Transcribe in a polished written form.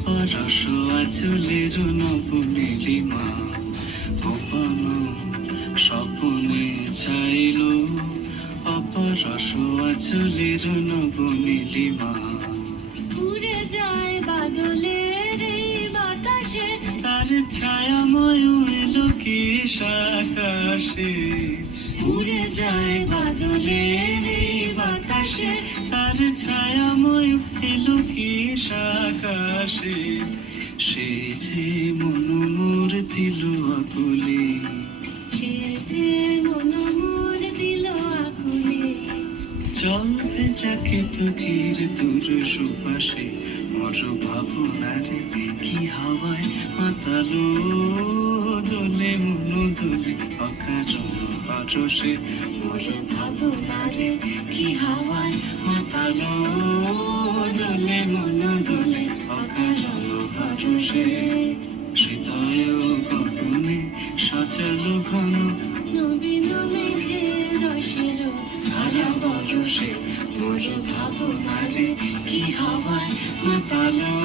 অপরস আচলের নবনীলিমা গোপন স্বপনে চাইল, অপরস আচলের নবনীলিমা। উড়ে যায় বাদলের এই বাতাসে, তার ছায়াময় এলো কি আকাশে। উড়ে যায় বাদলের এই বাতাসে, তার ছায়াময় এলো কি আকাশে। সে যে মনোমোর দিল আকুলে, সে যে মনোমোর দিল আকুলে। চলবে যাকে তুকির দূর সুপাশে, মোর ভাবনারে কি হাওয়ায় মাতালো। দোলে মনো দোলে অকারণ পারসে, মোর ভাবনারে কি হাওয়ায় মাতালো। দোলে মনো দোলে অকারণ পারসে। হৃদয় গগনে সাজালো ঘন নবীন মেঘের রসের ধারা বরসে, মোর ভাবনারে কি হাওয়ায় মাতালো।